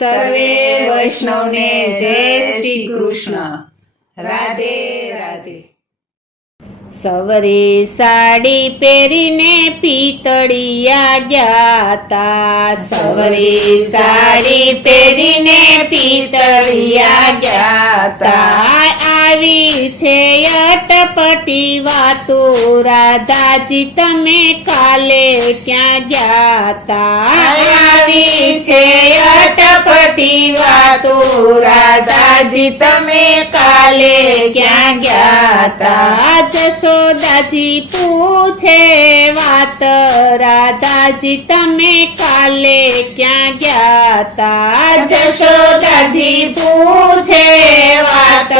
સર્વે વૈષ્ણવને જય શ્રી કૃષ્ણ. રાધે રાધે. સવરી સાડી પહેરીને પિતળિયા ગયા તા. સવરી સાડી પહેરીને પિતળિયા ગયા તા. આવી છે અટપટી વાતો રાધાજી તમે કાલે ક્યાં ગયા તા. આવી છે અટપટી વાતો રાધાજી તમે કાલે ક્યાં ગયા તા. જશોદાજી પૂછે વાત રાધાજી તમે કાલે ક્યાં ગયા તા. જશોદાજી પૂછે વાત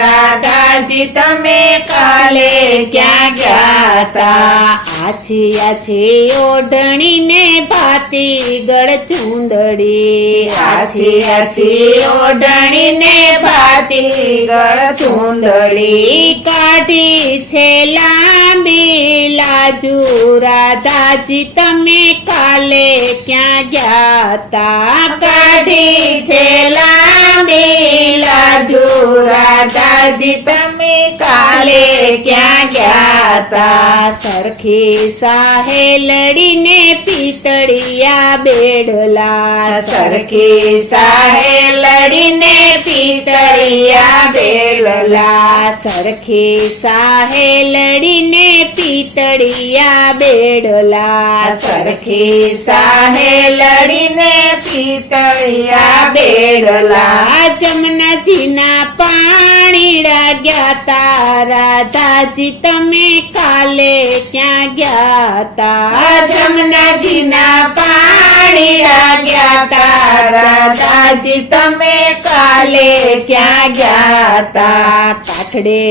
રાધાજી તમે કાલે ક્યાં ગયા તા. આછી આછી ઓઢણીને ભાતી ગળ ચૂંદડી. આછી આછી ઓઢણીને ભાતી ગળ ચૂંદડી. કાઢી છે લાંબી લાજુ રાધાજી તમે કાલે ક્યાં ગયા તા. કાઢી છે લાંબી લાજુ રાધાજી તમે કાલે ક્યાં ગયા તા. સરખી સાહેલડીને પિતળિયા બેડલા. સરખી સાહેલડીને પિતળિયા બેડલા. સરખી સાહેલડીને પિતળિયા બેડલા. સરખી સાહેલડીને પિતળિયા બેડલા. જમનાજીના પાણીડા ગયા તા રાધાજી તમે કાલે ક્યાં ગયા તા. જમનાજીના પાણીડા ગયા તા રાધાજી તમે કાલે ક્યાં ગયા તા. કાઠડે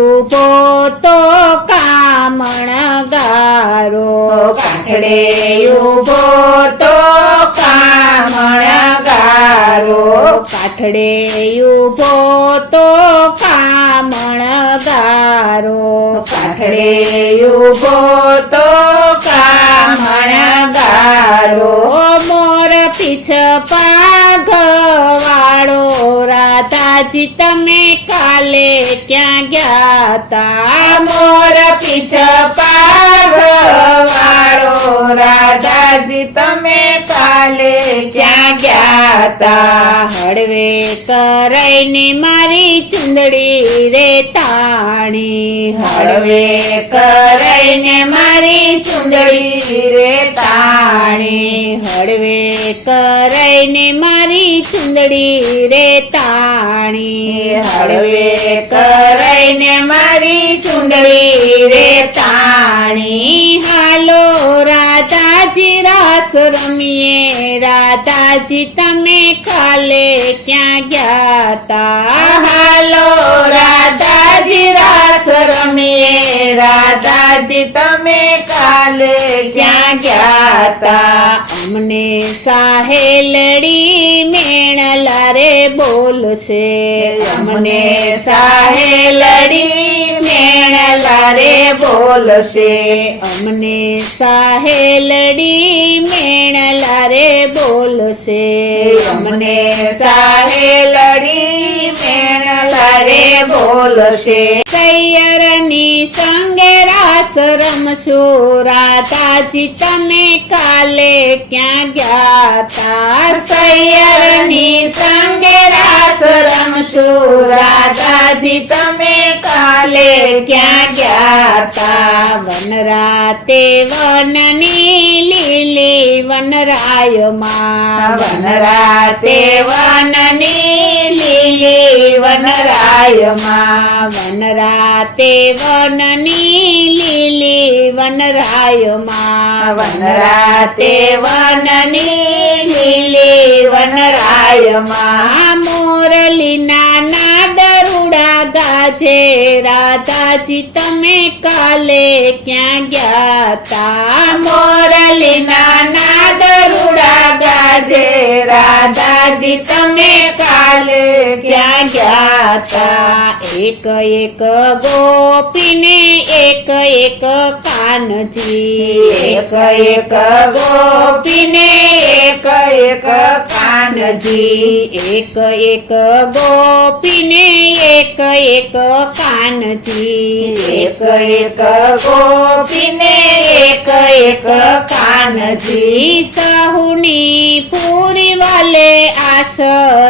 ઉભો તો કામણ ગારો. કાઠડે ઉભો તો કામણ ગારો. કાઠડે ઉભો તો કામણ ગારો. કાઠડે ઉભો તો કામણ ગારો. મોર પીછ પાઘવાળો રાધાજી તમે કાલે ક્યાં ગયા તા. મોર પીછ પાઘવાળો રાધાજી તમે કાલે ક્યાં ગયા તા. હળવે કરાઈને મારી ચુંદડી રે તાણી. હળવે કરાઈને મારી ચુંદડી રે તાણી. હળવે કરાઈને મારી ચુંદડી રે તાણી. હળવે કરાઈને મારી ચુંદડી રે તાણી. હાલો રાધાજી રાસ રમીએ રાધાજી તમે કાલે ક્યાં ગયા તા. હાલો રાધાજી રાસ રમીએ રાધાજી તમે કાલે ક્યાં ગયા તા. અમને સાહેલડી મેણલા રે બોલશે. અમને સાહેલડી મેણલા રે બોલશે. અમને સાહેલડી મેણલા રે બોલશે. અમને સાહેલડી મેણલા રે બોલશે. સૈયરની સંગે રાસ રમશો રાધાજી તમે કાલે ક્યાં ગયા તા. સૈયરની સંગે રાસ રમશો રાધાજી તમે કાલે ક્યાં ગયા તા. વનરાતે વનની લીલી વનરાયમાં. વનરાતે વનની લીલી વનરાયમાં. વનરાતે વનની લીલી વનરાયમાં. વનરાતે વનની લીલી વનરાયમાં. મોરલીના નાદરુડા ગાજે રાધાજી તમે કાલે ક્યાં ગયા તા. મોરલીના નાદરુડા ગાજે રાધાજી તમે કાલે ક્યાં ગયા તા. એક એક ગોપીને એક એક કાનજી. એક એક ગોપીને એક એક એક કાનજી એક એક ગોપીને એક એક કાનજી એક એક ગોપીને એક એક કાનજી સહુની પૂરી વાલે આશ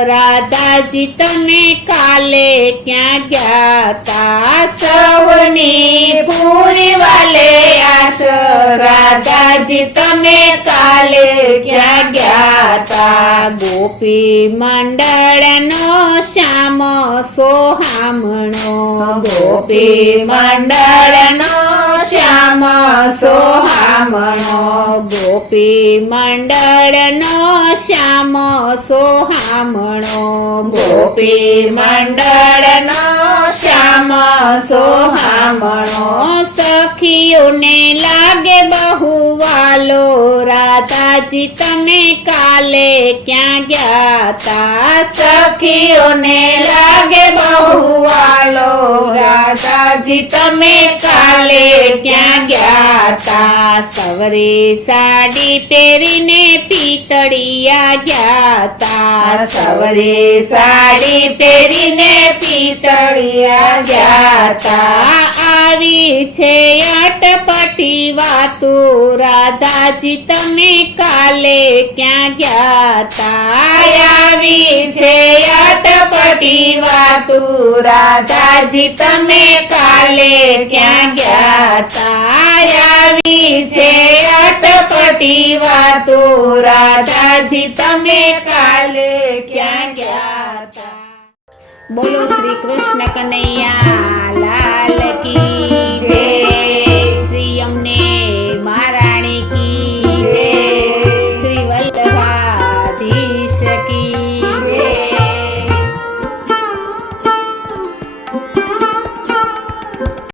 રાધાજી તમે કાલે ક્યાં ગયા તા સૌની પૂરી વાલે આશ રાધાજી તમે કાલે ક્યાં ગયા તા ગોપી મંડળનો શ્યામ સોહામણો ગોપી મંડળનો શ્યામ સોહામણો ગોપી મંડળનો શ્યામ સોહામણો ગોપી મંડળનો શ્યામ સોહામણો સખીઓને લાગે બહુ વાલો રાધાજી તમે કાલે ક્યાં ગયા તા સખીઓને લાગે બહુ વાલો રાધાજી તમે કાલે ક્યાં ગયા તા સવરી સાડી પહેરીને પિતળિયા ગયા તા સવરી સાડી પહેરીને પિતળિયા ગયા તા આવી છે અટપટી વાતો રાધાજી તમે કાલે ક્યાં ગયા તા આવી છે અટપટી વાતું રાધાજી તમે કાલે ક્યાં ગયા તા આવી છે અટપટી વાતું રાધાજી તમે કાલે ક્યાં ગયા તા બોલો શ્રી કૃષ્ણ કનૈયા